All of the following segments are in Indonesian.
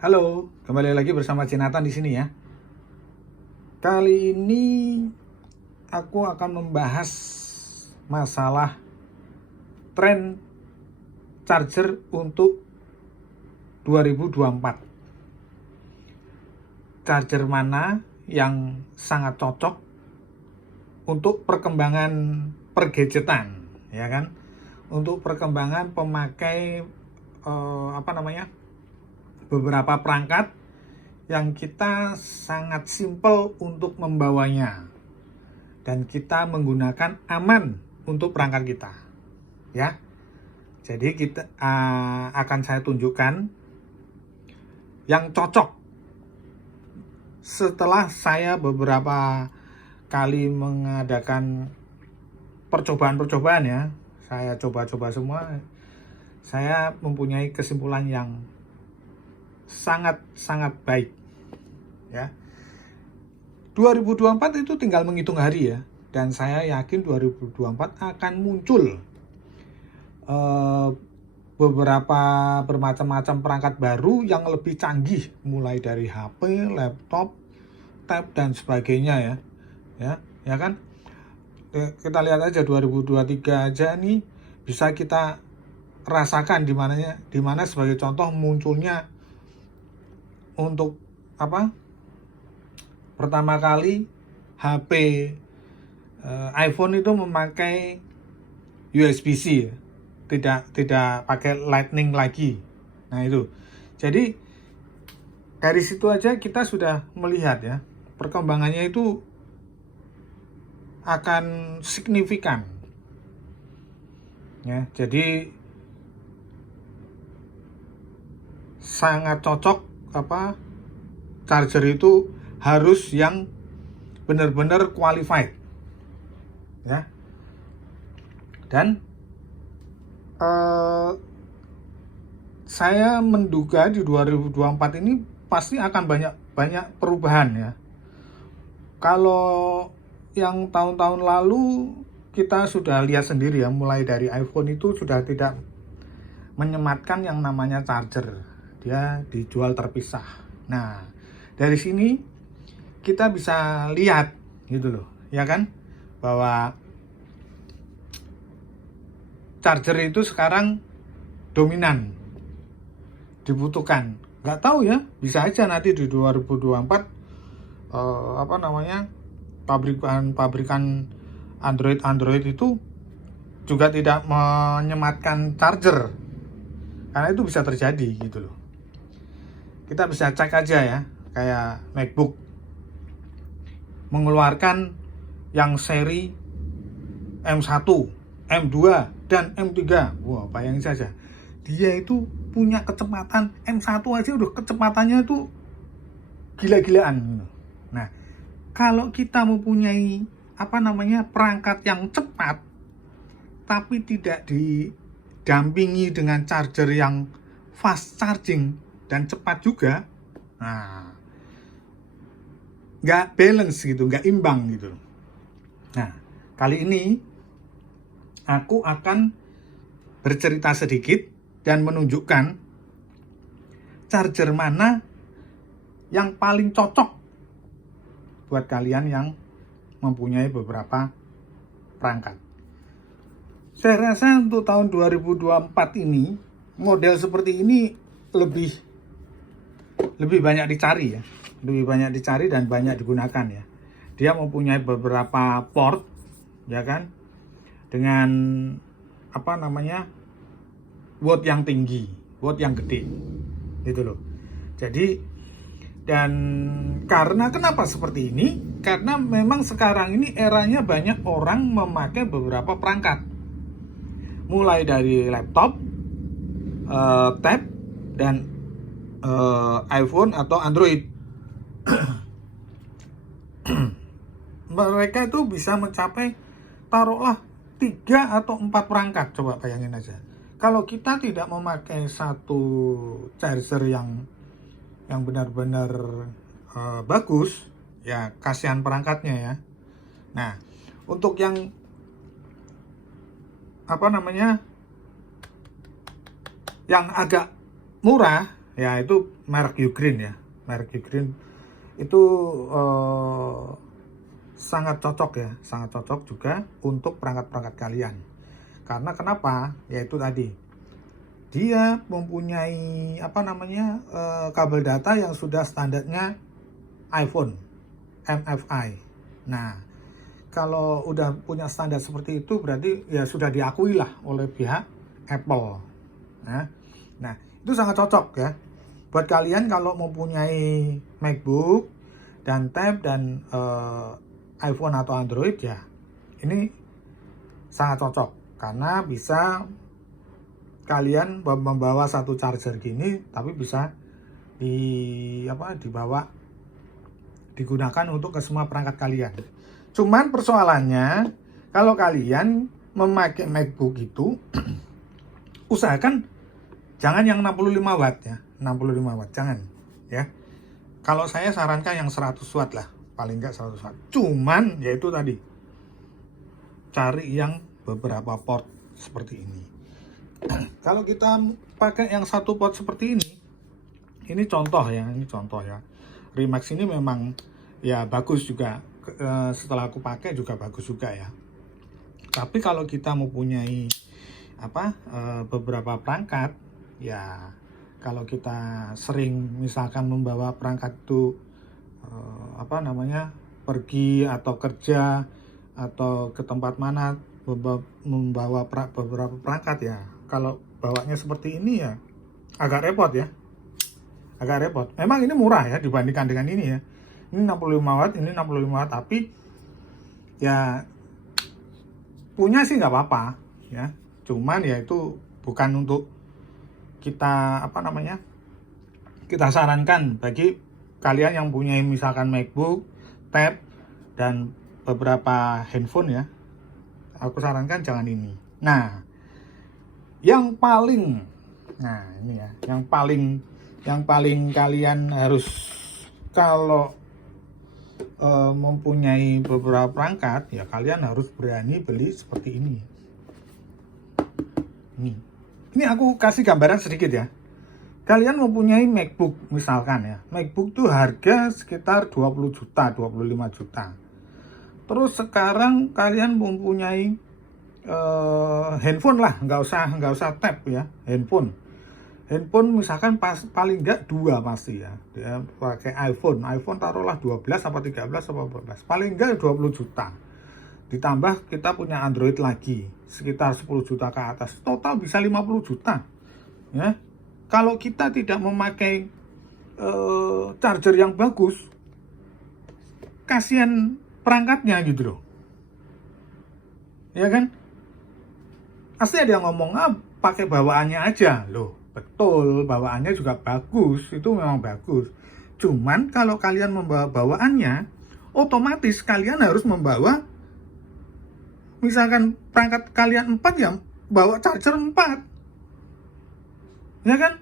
Halo, kembali lagi bersama Cinatan di sini ya. Kali ini aku akan membahas masalah tren charger untuk 2024. Charger mana yang sangat cocok untuk perkembangan pergadgetan, ya kan? Untuk perkembangan pemakai beberapa perangkat yang kita sangat simple untuk membawanya dan kita menggunakan aman untuk perangkat kita, ya. Jadi kita akan saya tunjukkan yang cocok setelah saya beberapa kali mengadakan percobaan-percobaan ya. Saya coba-coba semua, saya mempunyai kesimpulan yang sangat baik ya. 2024 itu tinggal menghitung hari ya, dan saya yakin 2024 akan muncul beberapa bermacam-macam perangkat baru yang lebih canggih, mulai dari HP, laptop, tab dan sebagainya ya kan. Kita lihat aja 2023 aja nih bisa kita rasakan di mana sebagai contoh munculnya untuk pertama kali HP iPhone itu memakai USB-C, tidak pakai Lightning lagi. Nah itu, jadi dari situ aja kita sudah melihat ya, perkembangannya itu akan signifikan ya. Jadi sangat cocok charger itu harus yang benar-benar qualified ya. Dan saya menduga di 2024 ini pasti akan banyak perubahan ya. Kalau yang tahun-tahun lalu kita sudah lihat sendiri ya, mulai dari iPhone itu sudah tidak menyematkan yang namanya charger, dia dijual terpisah. Nah, dari sini kita bisa lihat gitu loh, ya kan, bahwa charger itu sekarang dominan dibutuhkan. Nggak tahu ya, bisa aja nanti di 2024 pabrikan Android itu juga tidak menyematkan charger, karena itu bisa terjadi gitu loh. Kita bisa cek aja ya, kayak MacBook mengeluarkan yang seri M1, M2, dan M3. Wah, bayangin saja, dia itu punya kecepatan M1 aja udah kecepatannya itu gila-gilaan. Nah, kalau kita mempunyai perangkat yang cepat tapi tidak didampingi dengan charger yang fast charging dan cepat juga, nah nggak balance gitu, nggak imbang gitu. Nah, kali ini aku akan bercerita sedikit dan menunjukkan charger mana yang paling cocok buat kalian yang mempunyai beberapa perangkat. Saya rasa untuk tahun 2024 ini model seperti ini lebih banyak dicari ya, lebih banyak dicari dan banyak digunakan ya. Dia mempunyai beberapa port ya kan, dengan watt yang tinggi, watt yang gede gitu loh. Jadi, dan karena kenapa seperti ini? Karena memang sekarang ini eranya banyak orang memakai beberapa perangkat, mulai dari laptop, tab, dan iPhone atau Android. Mereka itu bisa mencapai, taruhlah 3 atau 4 perangkat. Coba bayangin aja, kalau kita tidak memakai satu charger yang benar-benar bagus ya, kasihan perangkatnya ya. Nah, untuk yang yang agak murah ya itu merek Ugreen ya, merek Ugreen itu sangat cocok ya, sangat cocok juga untuk perangkat-perangkat kalian. Karena kenapa? Yaitu tadi dia mempunyai kabel data yang sudah standarnya iPhone MFI. Nah, kalau udah punya standar seperti itu berarti ya sudah diakui lah oleh pihak Apple. Nah, itu sangat cocok ya buat kalian kalau mempunyai MacBook dan tab dan iPhone atau Android ya. Ini sangat cocok karena bisa kalian membawa satu charger gini tapi bisa dibawa digunakan untuk ke semua perangkat kalian. Cuman persoalannya kalau kalian memakai MacBook itu usahakan jangan yang 65 watt ya, 65 watt jangan ya. Kalau saya sarankan yang 100 watt lah, paling enggak 100 watt. Cuman yaitu tadi cari yang beberapa port seperti ini. Kalau kita pakai yang satu port seperti ini contoh ya, Remax ini memang ya bagus juga. Setelah aku pakai juga bagus juga ya. Tapi kalau kita mempunyai beberapa perangkat ya, kalau kita sering misalkan membawa perangkat itu pergi atau kerja atau ke tempat mana membawa beberapa perangkat ya, kalau bawanya seperti ini ya agak repot ya, agak repot. Memang ini murah ya dibandingkan dengan ini ya, ini 65 watt, ini 65 watt, tapi ya punya sih nggak apa-apa ya. Cuman ya itu bukan untuk kita kita sarankan bagi kalian yang punya misalkan MacBook, tab dan beberapa handphone ya. Aku sarankan jangan ini. Nah, yang paling kalian harus kalau mempunyai beberapa perangkat ya, kalian harus berani beli seperti ini. Ini aku kasih gambaran sedikit ya. Kalian mempunyai MacBook misalkan ya. MacBook tuh harga sekitar 20 juta, 25 juta. Terus sekarang kalian mempunyai handphone lah, nggak usah tab ya, handphone misalkan paling nggak 2 pasti ya. Dia pakai iPhone taruhlah 12 apa 13 apa 14, paling nggak 20 juta. Ditambah kita punya Android lagi sekitar 10 juta ke atas, total bisa 50 juta ya. Kalau kita tidak memakai charger yang bagus, kasihan perangkatnya gitu loh ya kan. Pasti ada yang ngomong pakai bawaannya aja loh. Betul, bawaannya juga bagus, itu memang bagus. Cuman kalau kalian membawa bawaannya, otomatis kalian harus membawa, misalkan perangkat kalian 4 ya, bawa charger 4 ya kan.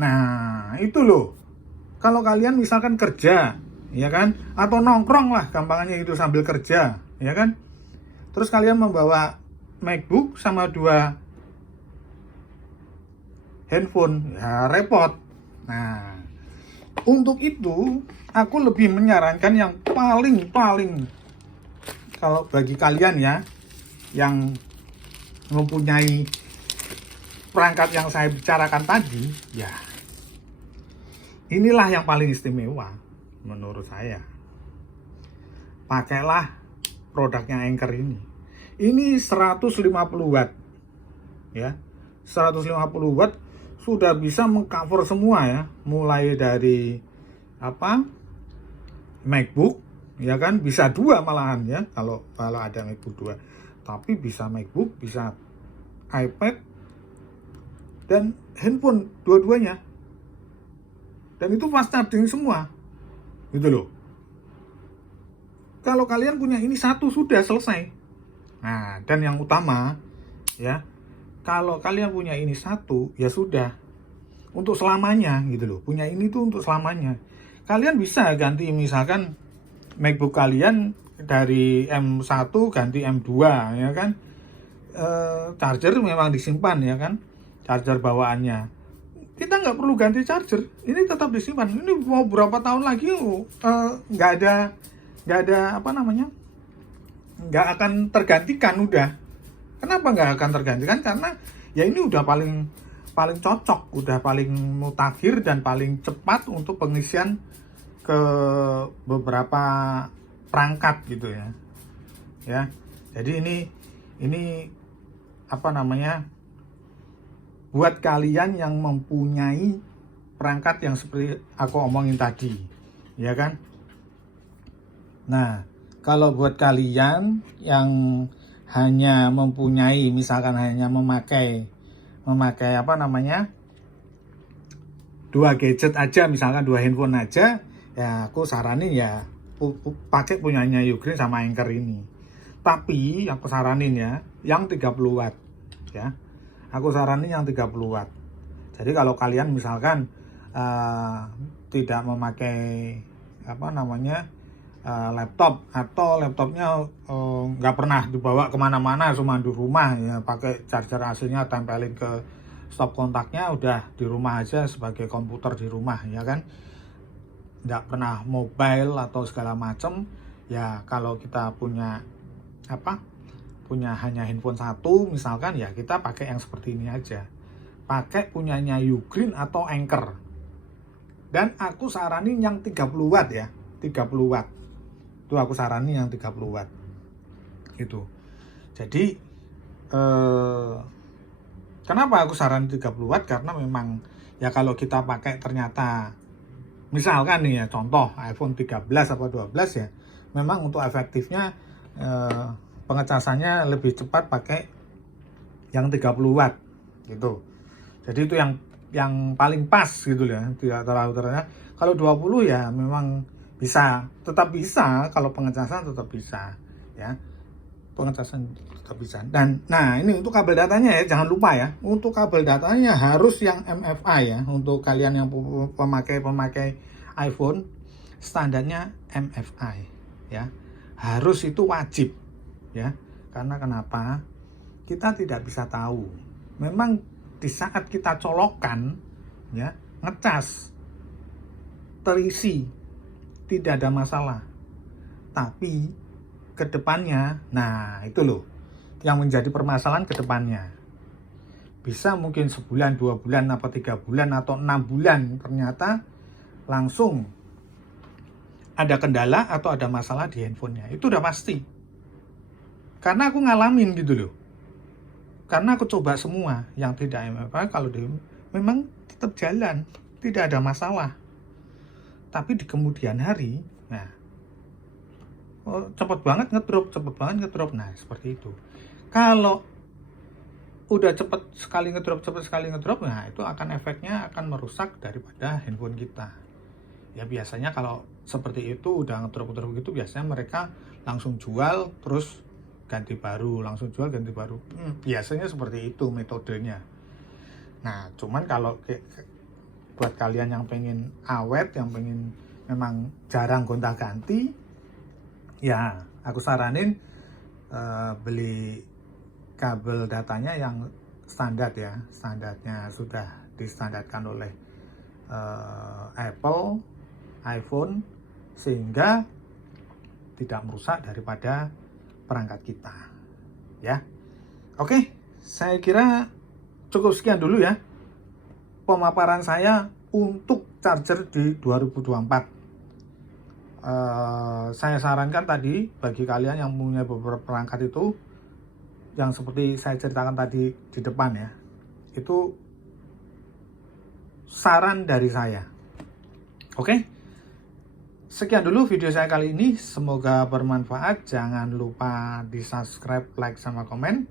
Nah itu loh, kalau kalian misalkan kerja ya kan, atau nongkrong lah gampangannya itu sambil kerja ya kan, terus kalian membawa MacBook sama 2 handphone ya repot. Nah untuk itu aku lebih menyarankan yang paling kalau bagi kalian ya yang mempunyai perangkat yang saya bicarakan tadi ya, inilah yang paling istimewa menurut saya. Pakailah produknya Anker ini 150 watt ya, 150 watt sudah bisa mengcover semua ya, mulai dari MacBook ya kan, bisa 2 malahan ya, kalau ada MacBook 2, tapi bisa MacBook, bisa iPad dan handphone dua-duanya, dan itu fast charging semua gitu loh. Kalau kalian punya ini satu sudah selesai. Nah, dan yang utama ya, kalau kalian punya ini satu ya sudah untuk selamanya gitu loh. Punya ini tuh untuk selamanya. Kalian bisa ganti misalkan MacBook kalian dari M1 ganti M2 ya kan. Charger memang disimpan ya kan, charger bawaannya kita nggak perlu ganti charger, ini tetap disimpan. Ini mau berapa tahun lagi nggak ada apa namanya, nggak akan tergantikan udah. Kenapa nggak akan tergantikan? Karena ya ini udah paling cocok, udah paling mutakhir dan paling cepat untuk pengisian ke beberapa perangkat gitu ya. Ya, jadi ini apa namanya, buat kalian yang mempunyai perangkat yang seperti aku omongin tadi, ya kan? Nah, kalau buat kalian yang hanya mempunyai, misalkan hanya memakai apa namanya, 2 gadget aja, misalkan 2 handphone aja, ya aku saranin ya pakai punyanya Ugreen sama Anker ini. Tapi aku saranin ya yang 30 watt ya. Aku saranin yang 30 watt. Jadi kalau kalian misalkan tidak memakai apa namanya, laptop, atau laptopnya nggak pernah dibawa kemana-mana, cuma di rumah ya, pakai charger AC-nya tempelin ke stop kontaknya, udah di rumah aja sebagai komputer di rumah ya kan, nggak pernah mobile atau segala macem ya. Kalau kita punya hanya handphone satu misalkan, ya kita pakai yang seperti ini aja, pakai punyanya Ugreen atau Anker. Dan aku saranin yang 30 watt ya, 30 watt itu aku saranin yang 30 watt gitu. Jadi kenapa aku saranin 30 watt? Karena memang ya kalau kita pakai ternyata misalkan nih ya, contoh iPhone 13 atau 12 ya, memang untuk efektifnya pengecasannya lebih cepat pakai yang 30 watt gitu. Jadi itu yang paling pas gitu ya, tidak terlalu terlalu. Kalau 20 ya memang tetap bisa, kalau pengecasan tetap bisa ya. Pengecasan tetap bisa. Dan nah, ini untuk kabel datanya ya, jangan lupa ya. Untuk kabel datanya harus yang MFI ya. Untuk kalian yang pemakai iPhone, standarnya MFI ya. Harus, itu wajib ya. Karena kenapa? Kita tidak bisa tahu. Memang di saat kita colokan ya, ngecas terisi, tidak ada masalah. Tapi kedepannya, nah itu loh yang menjadi permasalahan kedepannya. Bisa mungkin sebulan, 2 bulan, apa 3 bulan, atau 6 bulan ternyata langsung ada kendala atau ada masalah di handphonenya. Itu udah pasti. Karena aku ngalamin gitu loh. Karena aku coba semua yang tidak MFI, kalau memang tetap jalan, tidak ada masalah. Tapi di kemudian hari, nah, cepet banget ngedrop. Nah, seperti itu. Kalau udah cepet sekali ngedrop, nah itu akan efeknya akan merusak daripada handphone kita. Ya biasanya kalau seperti itu udah ngedrop gitu, biasanya mereka langsung jual terus ganti baru, biasanya seperti itu metodenya. Nah, cuman kalau buat kalian yang pengen awet, yang pengen memang jarang gonta-ganti, ya aku saranin beli kabel datanya yang standar ya. Standarnya sudah distandarkan oleh Apple, iPhone, sehingga tidak merusak daripada perangkat kita ya. Oke, saya kira cukup sekian dulu ya pemaparan saya untuk charger di 2024. Saya sarankan tadi bagi kalian yang punya beberapa perangkat itu, yang seperti saya ceritakan tadi di depan ya, itu saran dari saya. Oke, sekian dulu video saya kali ini, semoga bermanfaat. Jangan lupa di subscribe, like, sama komen.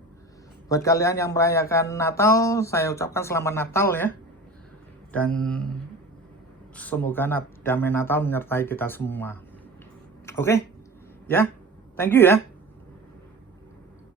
Buat kalian yang merayakan Natal, saya ucapkan selamat Natal ya. Dan semoga damai Natal menyertai kita semua. Oke, ya, thank you ya.